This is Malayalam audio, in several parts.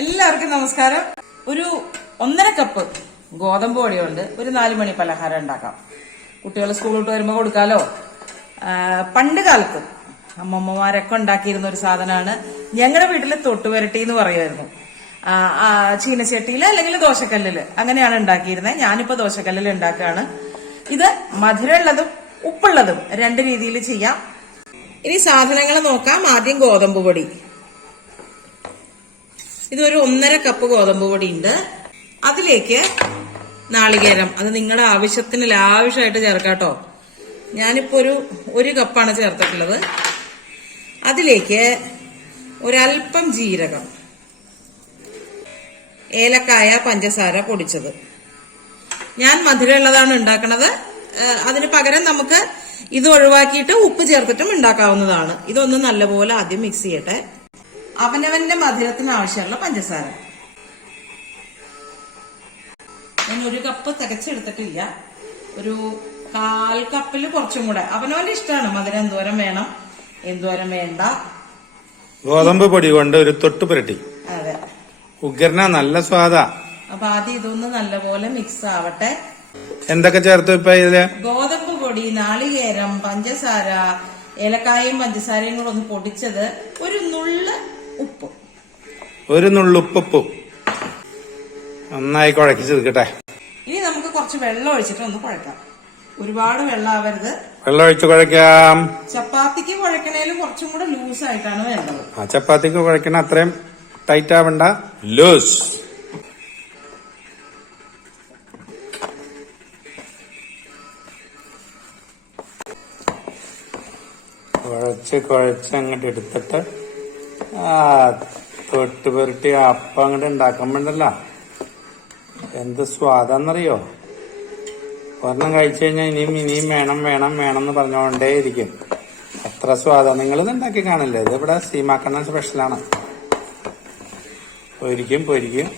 എല്ലാവർക്കും നമസ്കാരം. ഒരു ഒന്നര കപ്പ് ഗോതമ്പ് പൊടിയുണ്ട്. ഒരു നാല് മണി പലഹാരം ഉണ്ടാക്കാം. കുട്ടികൾ സ്കൂൾ വിട്ട് വരുമ്പോൾ കൊടുക്കാലോ? പണ്ട് കാലത്ത് അമ്മമ്മമാരൊക്കെ ഉണ്ടാക്കിയിരുന്ന ഒരു സാധനമാണ്. ഞങ്ങളുടെ വീട്ടിൽ തൊട്ടുവരട്ടി എന്ന് പറയുമായിരുന്നു. ചീനച്ചട്ടിയിൽ അല്ലെങ്കിൽ ദോശക്കല്ലിൽ അങ്ങനെയാണ് ഉണ്ടാക്കിയിരുന്നത് ഞാനിപ്പോൾ ദോശക്കല്ലിൽ ഉണ്ടാക്കുകയാണ്. ഇത് മധുരമുള്ളതും ഉപ്പുള്ളതും രണ്ട് രീതിയിൽ ചെയ്യാം. ഇനി സാധനങ്ങൾ നോക്കാം. ആദ്യം ഗോതമ്പ് പൊടി. ഇതൊരു ഒന്നര കപ്പ് ഗോതമ്പ് പൊടി ഉണ്ട് അതിലേക്ക് നാളികേരം അത് നിങ്ങളുടെ ആവശ്യത്തിന് ലാവശ്യമായിട്ട് ചേർക്കാട്ടോ. ഞാനിപ്പോ ഒരു ഒരു കപ്പാണ് ചേർത്തിട്ടുള്ളത്. അതിലേക്ക് ഒരല്പം ജീരകം ഏലക്കായ പഞ്ചസാര പൊടിച്ചത്. ഞാൻ മധുരമുള്ളതാണ് ഉണ്ടാക്കുന്നത് അതിന് പകരം നമുക്ക് ഇത് ഒഴിവാക്കിയിട്ട് ഉപ്പ് ചേർത്തിട്ടും ഉണ്ടാക്കാവുന്നതാണ്. ഇതൊന്ന് നല്ലപോലെ ആദ്യം മിക്സ് ചെയ്യട്ടെ. അവനവന്റെ മധുരത്തിന് ആവശ്യമുള്ള പഞ്ചസാര. ഞാൻ ഒരു കപ്പ് തികച്ചെടുത്തിട്ടില്ല. ഒരു കാൽ കപ്പിൽ കുറച്ചും കൂടെ. അവനവന്റെ ഇഷ്ടമാണ്. മധുരം എന്തോരം വേണം എന്തോരം വേണ്ട. ഗോതമ്പ് പൊടി കൊണ്ട് ഒരു തൊട്ട് പുരട്ടി. അതെ. ഉഗ്രന നല്ല സ്വാദാ. അപ്പൊ ആദ്യം ഇതൊന്ന് നല്ലപോലെ മിക്സ് ആവട്ടെ. എന്തൊക്കെ ചേർത്തു ഇപ്പൊ ഇതിൽ? ഗോതമ്പ് പൊടി നാളികേരം പഞ്ചസാര ഏലക്കായും പഞ്ചസാരയും കൂടെ ഒന്ന് പൊടിച്ചത് ഒരു നുള്ള ഉപ്പ്. ഒരു നുള്ളുപ്പും നന്നായി കുഴക്കി ചേർക്കട്ടെ ഇനി നമുക്ക് കുറച്ച് വെള്ളം ഒഴിച്ചിട്ട് ഒന്ന് കുഴക്കാം. ഒരുപാട് വെള്ളം ആവരുത്. വെള്ളം ഒഴിച്ച് കുഴക്കാം. ചപ്പാത്തിക്ക് കുഴക്കണേലും കുറച്ചും കൂടെ ലൂസ് ആയിട്ടാണ് വേണ്ടത്. ആ ചപ്പാത്തിക്ക് കുഴക്കണ അത്രയും ടൈറ്റ് ആവണ്ട. ലൂസ്. കുഴച്ച് കുഴച്ച് അങ്ങോട്ട് എടുത്തിട്ട് ആ തൊട്ട് പുരട്ടി അപ്പം അങ്ങോട്ട് ഉണ്ടാക്കാൻ വേണ്ടല്ല എന്ത് സ്വാദാന്നറിയോ? ഒരെണ്ണം കഴിച്ചു കഴിഞ്ഞാൽ ഇനിയും ഇനിയും വേണം വേണം വേണം എന്ന് പറഞ്ഞുകൊണ്ടേയിരിക്കും അത്ര സ്വാദ. നിങ്ങൾ ഇത് ഉണ്ടാക്കി കാണില്ലേ? ഇത് ഇവിടെ സീമാക്കണ്ണൻ സ്പെഷ്യലാണ് പൊരിക്കും പൊരിക്കും.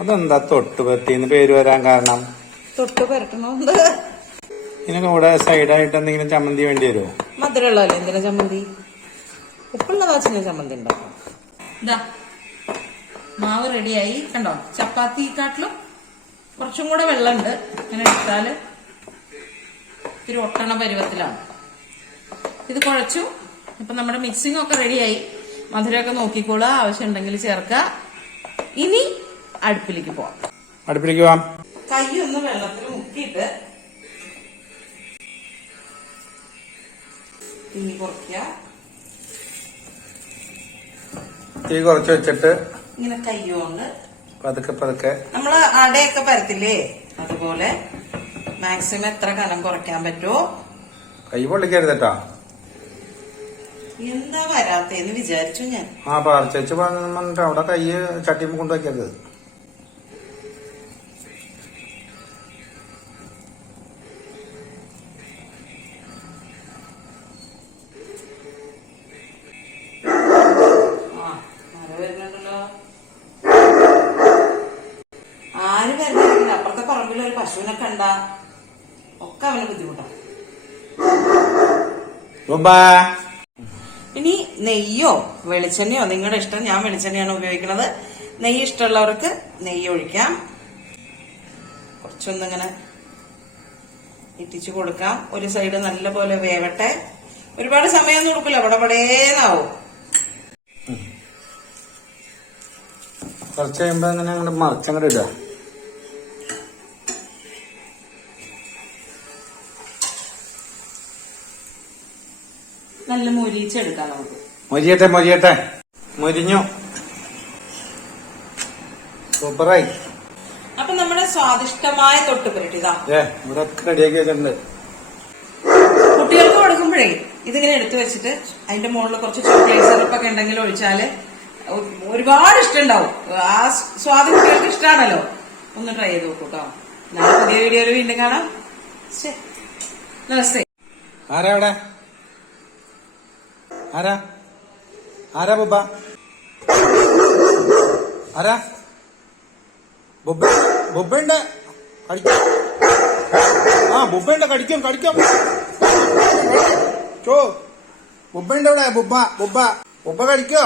അതെന്താ തൊട്ട് എന്ന് പേര് വരാൻ കാരണം? തൊട്ട് പുരട്ടണോണ്ട്. ഇതിനൊക്കെ കൂടെ സൈഡായിട്ട് എന്തെങ്കിലും ചമ്മന്തി വേണ്ടി വരുമോ മധുരമുള്ളതല്ലേ? എന്തിനാ ചമ്മന്തി? ഉപ്പുള്ള ചമ്മന്തി ഉണ്ടാക്കാം ഇതാ മാവ് റെഡിയായി. കണ്ടോ? ചപ്പാത്തി കാട്ടിലും കുറച്ചും കൂടെ വെള്ളമുണ്ട്. അങ്ങനെ എടുത്താൽ ഇത്തിരി ഒട്ടണ പരുവത്തിലാണ്. ഇത് കുഴച്ചു. ഇപ്പൊ നമ്മുടെ മിക്സിംഗ് ഒക്കെ റെഡിയായി. മധുരമൊക്കെ നോക്കിക്കോളുക. ആവശ്യമുണ്ടെങ്കിൽ ചേർക്കുക. ഇനി അടുപ്പിലേക്ക് പോവാം. അടുപ്പിലേക്ക് പോവാം. കൈ ഒന്ന് വെള്ളത്തിൽ മുക്കിയിട്ട് ഇനി കുറയ്ക്കുക. തീ കുറച്ച് വെച്ചിട്ട് ഇങ്ങനെ കയ്യോണ്ട് പതുക്കെ പതുക്കെ. നമ്മൾ അടയൊക്കെ പരത്തില്ലേ? അതുപോലെ മാക്സിമം എത്ര കനം കുറയ്ക്കാൻ പറ്റുമോ കൈ പൊള്ളിക്കരുതട്ടാ എന്താ വരാത്തേന്ന് വിചാരിച്ചു ഞാൻ. ആ പാർച്ചു പറഞ്ഞിട്ട് അവിടെ കൈ ചട്ടിയും കൊണ്ടുവയ്ക്കരുത്. പശുവിനെ കണ്ട ഒക്കെ അവന് ബുദ്ധിമുട്ടാണ് ഇനി നെയ്യോ വെളിച്ചെണ്ണയോ നിങ്ങളുടെ ഇഷ്ടം ഞാൻ വെളിച്ചെണ്ണയാണ് ഉപയോഗിക്കുന്നത്. നെയ്യ് ഇഷ്ടമുള്ളവർക്ക് നെയ്യ് ഒഴിക്കാം. കുറച്ചൊന്നിങ്ങനെ ഇട്ടിച്ചു കൊടുക്കാം. ഒരു സൈഡ് നല്ലപോലെ വേവട്ടെ. ഒരുപാട് സമയമൊന്നും കൊടുക്കില്ല അവിടെ പടേന്നാവും. കുറച്ച് കഴിയുമ്പോ അങ്ങനെ മറിച്ചങ്ങോട്ട് ഇടുക നല്ല മൊരിച്ചെടുക്കാം നമുക്ക്. മൊരിയട്ടെ മൊരിയട്ടെ. മൊരിഞ്ഞു. സൂപ്പറായി. അപ്പൊ നമ്മുടെ സ്വാദിഷ്ടമായ തൊട്ടുപുരട്ടി ഇതാ. ഇവിടെ റെഡിയാക്കി വെച്ചിട്ടുണ്ട്. കുട്ടികൾക്ക് കൊടുക്കുമ്പോഴേ ഇതിങ്ങനെ എടുത്തു വെച്ചിട്ട് അതിന്റെ മുകളിൽ കുറച്ച് ചോക്ലേറ്റ് സിറപ്പൊക്കെ ഉണ്ടെങ്കിൽ ഒഴിച്ചാൽ ഒരുപാട് ഇഷ്ടമുണ്ടാവും ആ സ്വാദ് കുട്ടികൾക്ക് ഇഷ്ടമാണല്ലോ ഒന്ന് ട്രൈ ചെയ്ത് നോക്കൂ കേട്ടോ നാളെ പുതിയ വീഡിയോയിൽ വീണ്ടും കാണാം. നമസ്തേ. ആരാ അവിടെ? ആരാ? ആരാ ബൊബ ആരാ? ബൊബ ബുബയുണ്ട് കടിക്കാം. ആ ബുബയുണ്ട് കടിക്കാം കടിക്കാം. ചോ ബുബയുണ്ട് അവിടെ ബുബ ബുബ ബുബ കടിക്കോ?